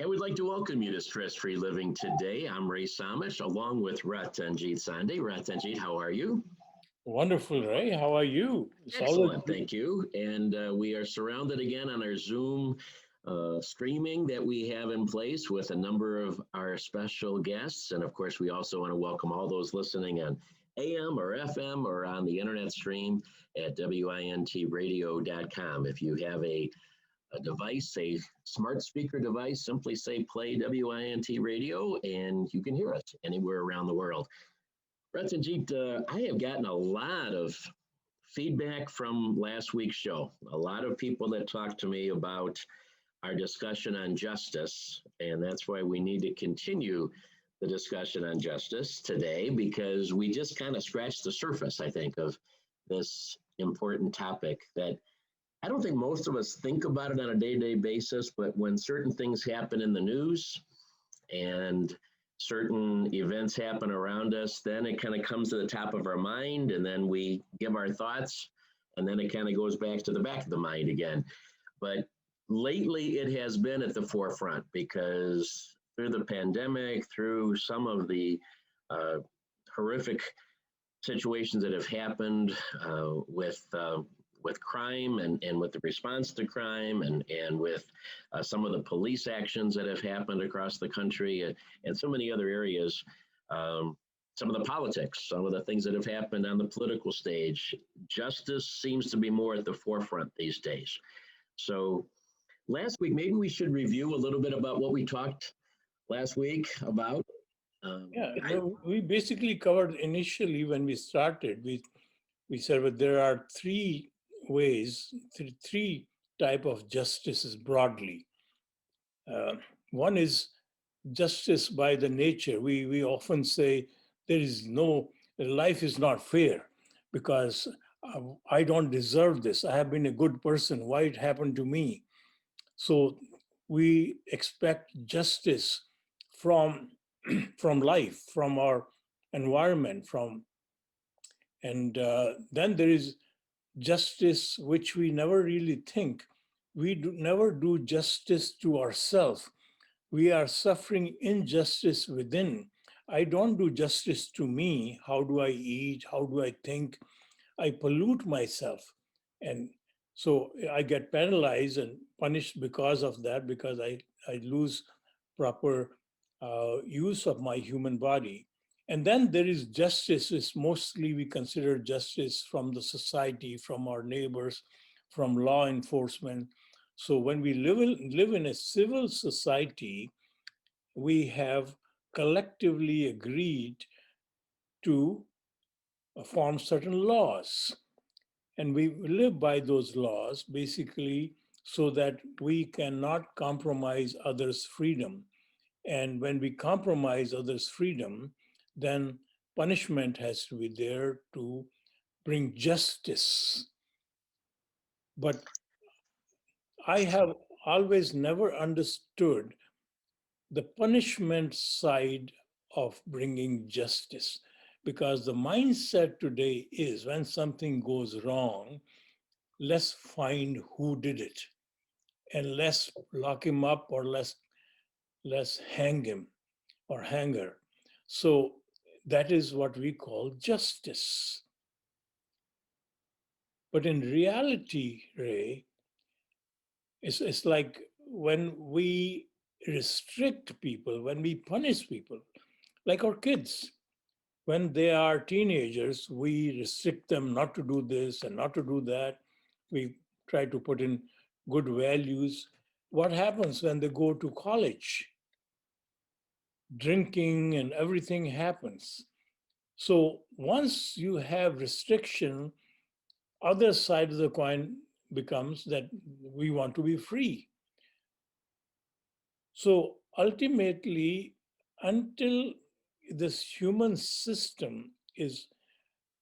I would like to welcome you to Stress Free Living today. I'm Ray Samich along with Ratanjit and Ray. Ratanjit, how are you? Wonderful, Ray. How are you? It's always Excellent, thank you. And we are surrounded again on our Zoom streaming that we have in place with a number of our special guests. And of course, we also want to welcome all those listening on AM or FM or on the internet stream at wintradio.com. If you have a device, a smart speaker device, simply say play WINT radio and you can hear us anywhere around the world. Ratanjit, I have gotten a lot of feedback from last week's show. A lot of people that talked to me about our discussion on justice, and that's why we need to continue the discussion on justice today because we just kind of scratched the surface, I think, of this important topic that I don't think most of us think about it on a day-to-day basis, but when certain things happen in the news and certain events happen around us, then it kind of comes to the top of our mind, and then we give our thoughts, and then it kind of goes back to the back of the mind again. But lately, it has been at the forefront because through the pandemic, through some of the horrific situations that have happened with crime and with the response to crime and with some of the police actions that have happened across the country and so many other areas, some of the politics, some of the things that have happened on the political stage, justice seems to be more at the forefront these days. So last week, maybe we should review a little bit about what we talked last week about. We basically covered initially when we started. We said that there are three ways, three type of justices broadly. One is justice by the nature. We often say life is not fair because I don't deserve this. I have been a good person. Why it happened to me? So we expect justice from from life, from our environment, and then there is justice which we never really think. Never do justice to ourselves. We are suffering injustice within. I don't do justice to me. How do I eat? How do I think? I pollute myself. And so I get penalized and punished because of that, because I lose proper use of my human body. And then there is justice, is mostly we consider justice from the society, from our neighbors, from law enforcement. So when we live in a civil society, we have collectively agreed to form certain laws. And we live by those laws basically so that we cannot compromise others' freedom. And when we compromise others' freedom, then punishment has to be there to bring justice. But I have always never understood the punishment side of bringing justice, because the mindset today is when something goes wrong, let's find who did it and let's lock him up or let's hang him or hang her. So that is what we call justice. But in reality, Ray, it's like when we restrict people, when we punish people, like our kids, when they are teenagers, we restrict them not to do this and not to do that. We try to put in good values. What happens when they go to college? Drinking and everything happens. So once you have restriction, other side of the coin becomes that we want to be free. So ultimately, until this human system is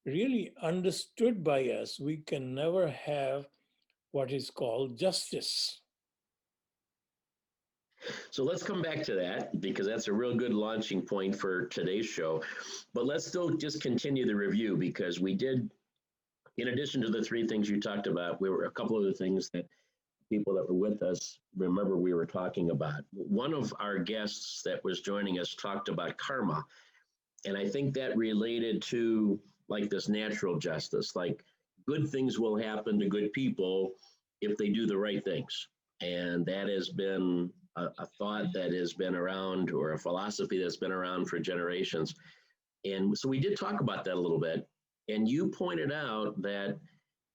really understood by us, we can never have what is called justice. So let's come back to that because that's a real good launching point for today's show. But let's still just continue the review because we did, in addition to the three things you talked about, we were a couple of the things that people that were with us remember we were talking about. One of our guests that was joining us talked about karma. And I think that related to like this natural justice, like good things will happen to good people if they do the right things. And that has been a thought that has been around, or a philosophy that's been around for generations. And so we did talk about that a little bit. And you pointed out that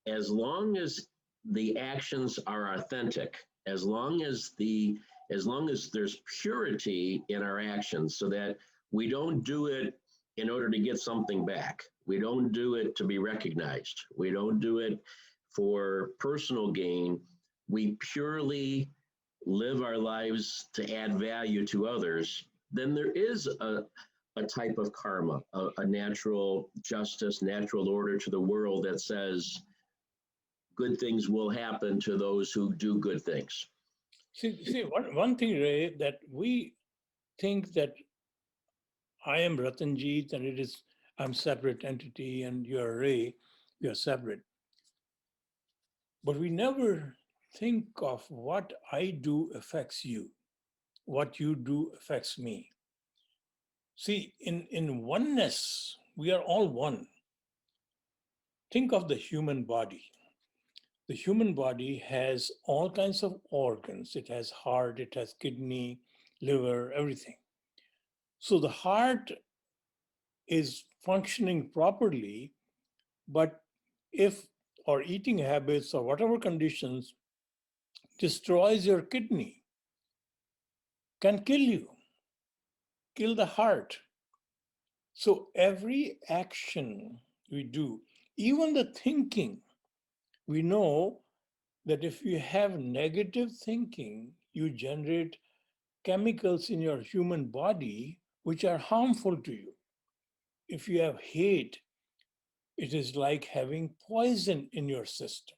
as long as the actions are authentic, as long as there's purity in our actions, so that we don't do it in order to get something back. We don't do it to be recognized. We don't do it for personal gain. We purely live our lives to add value to others. Then there is a type of karma, a natural justice, natural order to the world that says good things will happen to those who do good things. See, one thing, Ray, that we think that I am Ratanjit and I'm separate entity and you're Ray, you're separate. But we never think of what I do affects you, what you do affects me. See, in oneness, we are all one. Think of the human body. The human body has all kinds of organs. It has heart, it has kidney, liver, everything. So the heart is functioning properly, but if or eating habits or whatever conditions destroys your kidney, can kill the heart. So every action we do, even the thinking, we know that if you have negative thinking, you generate chemicals in your human body which are harmful to you. If you have hate, it is like having poison in your system.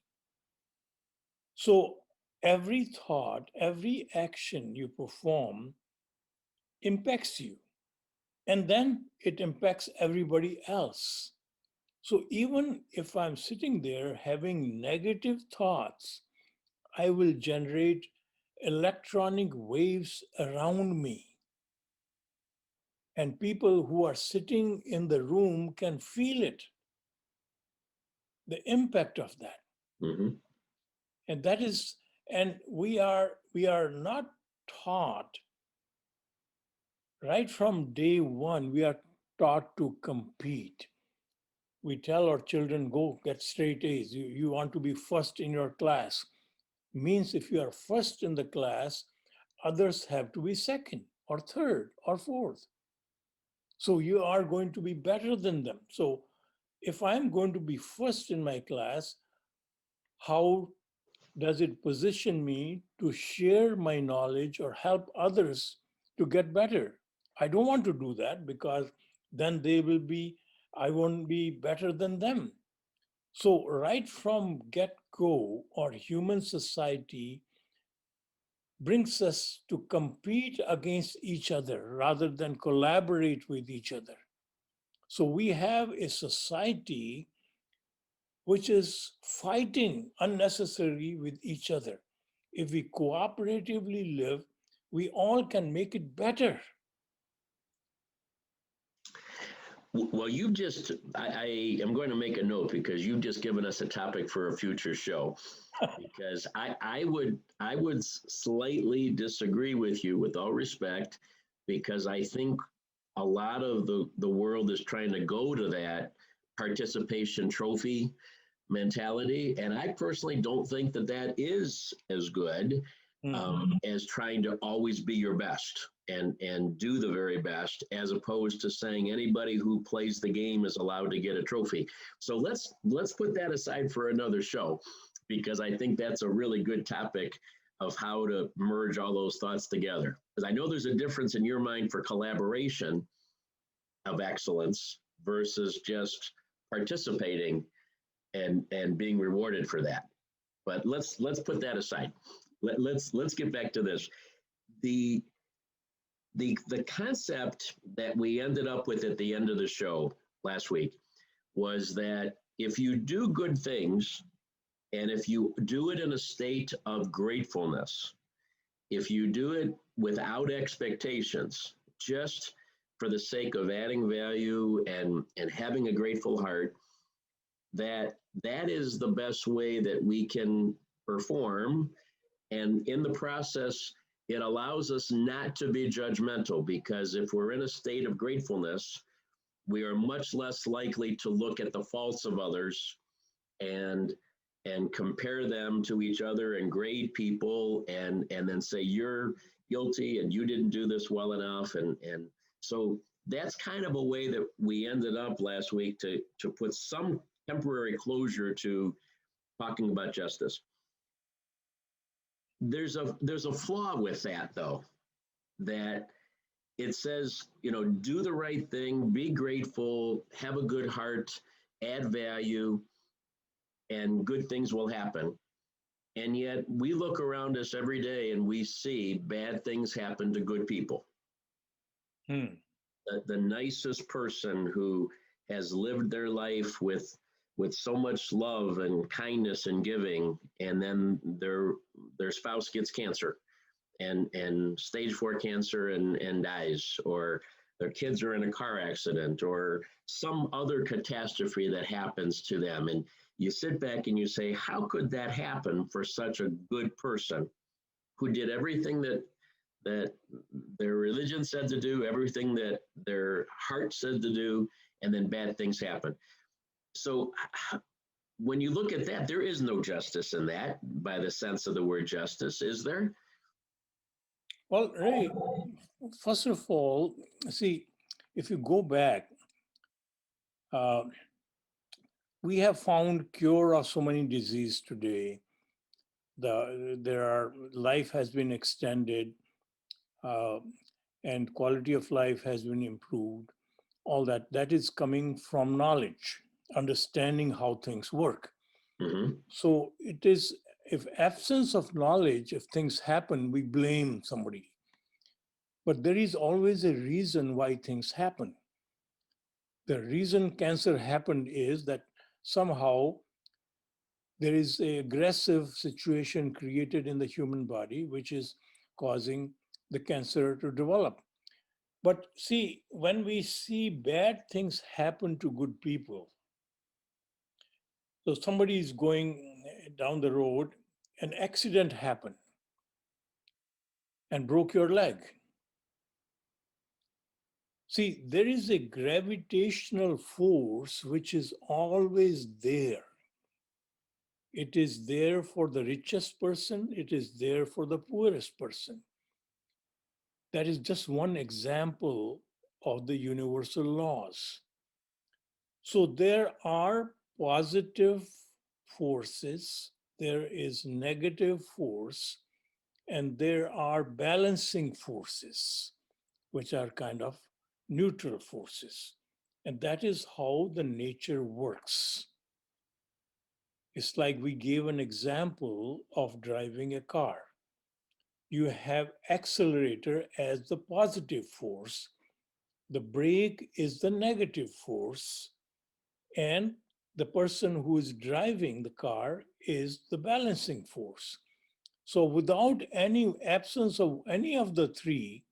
So every thought, every action you perform impacts you. And then it impacts everybody else. So even if I'm sitting there having negative thoughts, I will generate electronic waves around me. And people who are sitting in the room can feel it, the impact of that. Mm-hmm. And that is, and we are not taught right from day one, we are taught to compete. We tell our children, go get straight A's. You want to be first in your class. Means if you are first in the class, others have to be second or third or fourth. So you are going to be better than them. So if I'm going to be first in my class, how does it position me to share my knowledge or help others to get better? I don't want to do that because then I won't be better than them. So right from get-go, our human society brings us to compete against each other rather than collaborate with each other. So we have a society which is fighting unnecessarily with each other. If we cooperatively live, we all can make it better. Well, I am going to make a note because you've just given us a topic for a future show. Because I would slightly disagree with you, with all respect, because I think a lot of the world is trying to go to that participation trophy mentality. And I personally don't think that is as good as trying to always be your best and do the very best, as opposed to saying anybody who plays the game is allowed to get a trophy. So let's put that aside for another show, because I think that's a really good topic of how to merge all those thoughts together. Because I know there's a difference in your mind for collaboration of excellence versus just participating and being rewarded for that. But let's put that aside. Let's get back to this. The concept that we ended up with at the end of the show last week was that if you do good things And if you do it in a state of gratefulness, if you do it without expectations, just for the sake of adding value and having a grateful heart, that is the best way that we can perform. And in the process, it allows us not to be judgmental, because if we're in a state of gratefulness, we are much less likely to look at the faults of others and compare them to each other and grade people and then say you're guilty and you didn't do this well enough. And so that's kind of a way that we ended up last week to put some temporary closure to talking about justice. There's a flaw with that, though, that it says, do the right thing, be grateful, have a good heart, add value, and good things will happen. And yet we look around us every day and we see bad things happen to good people. The nicest person who has lived their life with so much love and kindness and giving, and then their spouse gets cancer and stage 4 cancer and dies, or their kids are in a car accident or some other catastrophe that happens to them. And you sit back and you say, how could that happen for such a good person who did everything that their religion said to do, everything that their heart said to do, and then bad things happen? So when you look at that, there is no justice in that by the sense of the word justice, is there? Well, Ray, first of all, see, if you go back, we have found cure of so many diseases today. Life has been extended, and quality of life has been improved. All that is coming from knowledge, understanding how things work. Mm-hmm. So it is, if absence of knowledge, if things happen, we blame somebody. But there is always a reason why things happen. The reason cancer happened is that somehow there is an aggressive situation created in the human body, which is causing the cancer to develop. But see, when we see bad things happen to good people, so somebody is going down the road, an accident happened and broke your leg. See, there is a gravitational force which is always there. It is there for the richest person, it is there for the poorest person. That is just one example of the universal laws. So there are positive forces, there is negative force, and there are balancing forces, which are kind of neutral forces. And that is how the nature works. It's like we gave an example of driving a car. You have accelerator as the positive force, the brake is the negative force, and the person who is driving the car is the balancing force. So without any absence of any of the three,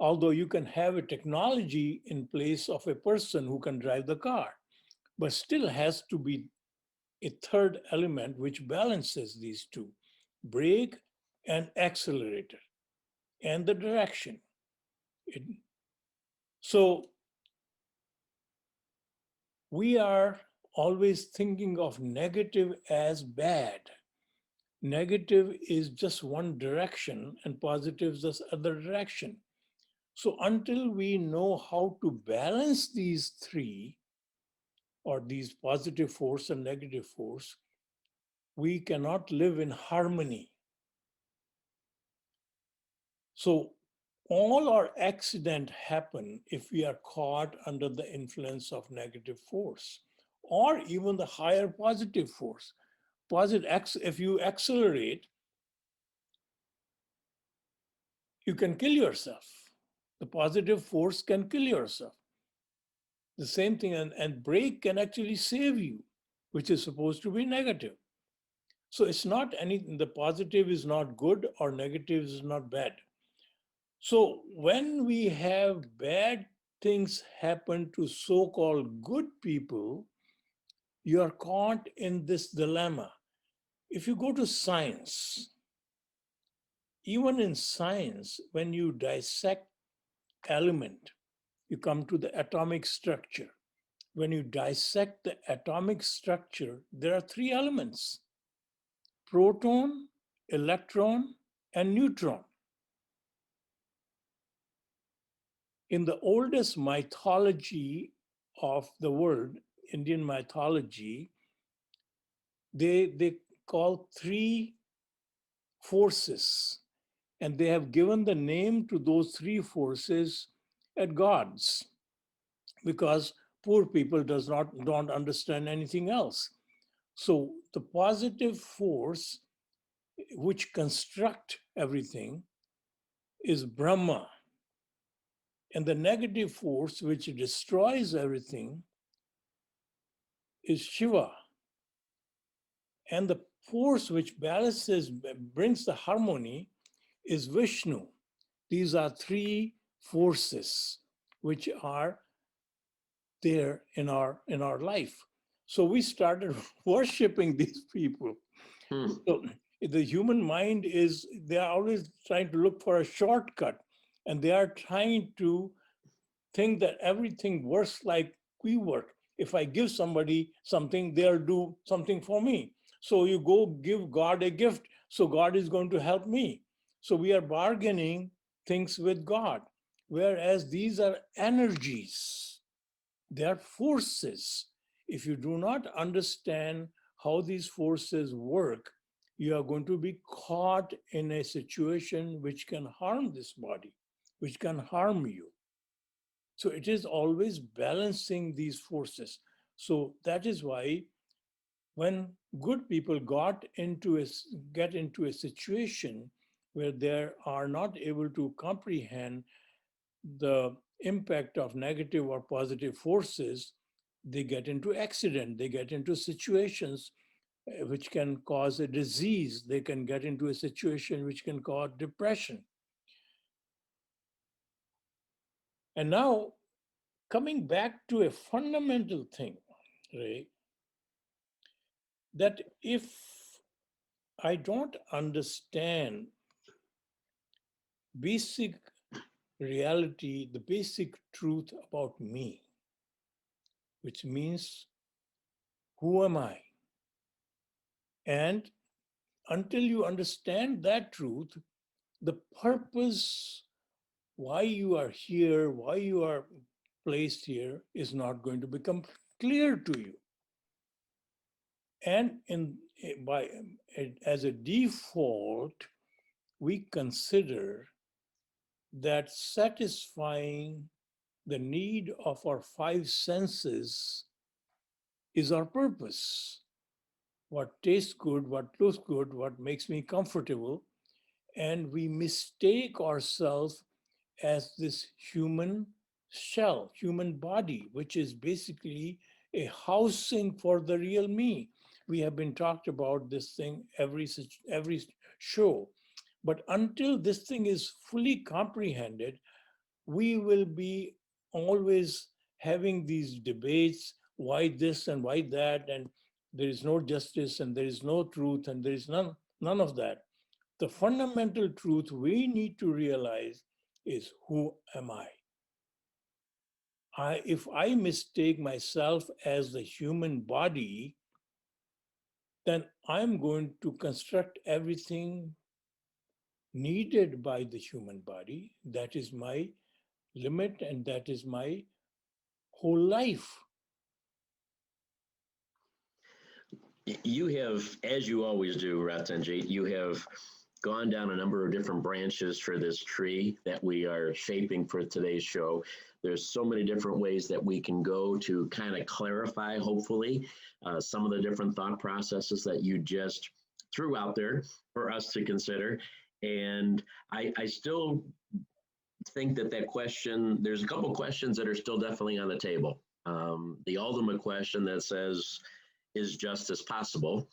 although you can have a technology in place of a person who can drive the car, but still has to be a third element which balances these two, brake and accelerator, and the direction. So we are always thinking of negative as bad. Negative is just one direction and positive is just other direction. So until we know how to balance these three, or these positive force and negative force, we cannot live in harmony. So all our accidents happen if we are caught under the influence of negative force, or even the higher positive force. If you accelerate, you can kill yourself. The positive force can kill yourself. The same thing, and brake can actually save you, which is supposed to be negative. So it's not anything, the positive is not good or negative is not bad. So when we have bad things happen to so-called good people, you are caught in this dilemma. If you go to science, even in science, when you dissect element, you come to the atomic structure. When you dissect the atomic structure, there are three elements: proton, electron, and neutron. In the oldest mythology of the world, Indian mythology, they call three forces, and they have given the name to those three forces as gods, because poor people don't understand anything else. So the positive force which construct everything is Brahma, and the negative force which destroys everything is Shiva, and the force which balances, brings the harmony, is Vishnu. These are three forces which are there in our life. So we started worshiping these people. So the human mind is, they are always trying to look for a shortcut, and they are trying to think that everything works like we work. If I give somebody something, they'll do something for me. So you go give God a gift, so God is going to help me. So we are bargaining things with God, whereas these are energies, they are forces. If you do not understand how these forces work, you are going to be caught in a situation which can harm this body, which can harm you. So it is always balancing these forces. So that is why when good people get into a situation where they are not able to comprehend the impact of negative or positive forces, they get into accident, they get into situations which can cause a disease, they can get into a situation which can cause depression. And now, coming back to a fundamental thing, Ray, that if I don't understand basic reality, the basic truth about me, which means who am I? And until you understand that truth, the purpose why you are here, why you are placed here, is not going to become clear to you. And as a default, we consider that satisfying the need of our five senses is our purpose. What tastes good, what looks good, what makes me comfortable. And we mistake ourselves as this human shell, human body, which is basically a housing for the real me. We have been talked about this thing every show. But until this thing is fully comprehended, we will be always having these debates, why this and why that, and there is no justice and there is no truth and there is none of that. The fundamental truth we need to realize is, who am I? If I mistake myself as the human body, then I'm going to construct everything needed by the human body. That is my limit and that is my whole life. You have, as you always do, Ratanjit, you have gone down a number of different branches for this tree that we are shaping for today's show. There's so many different ways that we can go to kind of clarify, hopefully, some of the different thought processes that you just threw out there for us to consider. And I still think that question, there's a couple questions that are still definitely on the table. The ultimate question that says, is justice possible?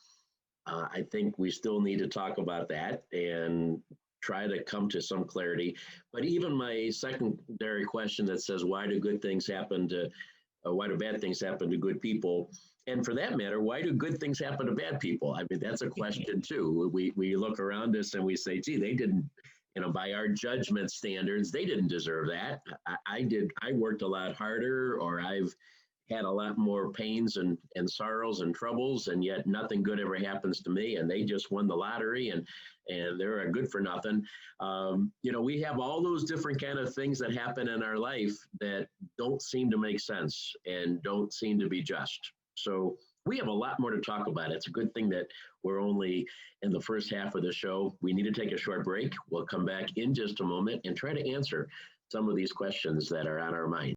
I think we still need to talk about that and try to come to some clarity. But even my secondary question that says, why do good things happen to, why do bad things happen to good people? And for that matter, why do good things happen to bad people? I mean, that's a question too. We look around us and we say, gee, they didn't, by our judgment standards, they didn't deserve that. I worked a lot harder, or I've had a lot more pains and sorrows and troubles, and yet nothing good ever happens to me, and they just won the lottery and they're a good for nothing. We have all those different kind of things that happen in our life that don't seem to make sense and don't seem to be just. So we have a lot more to talk about. It's a good thing that we're only in the first half of the show. We need to take a short break. We'll come back in just a moment and try to answer some of these questions that are on our mind.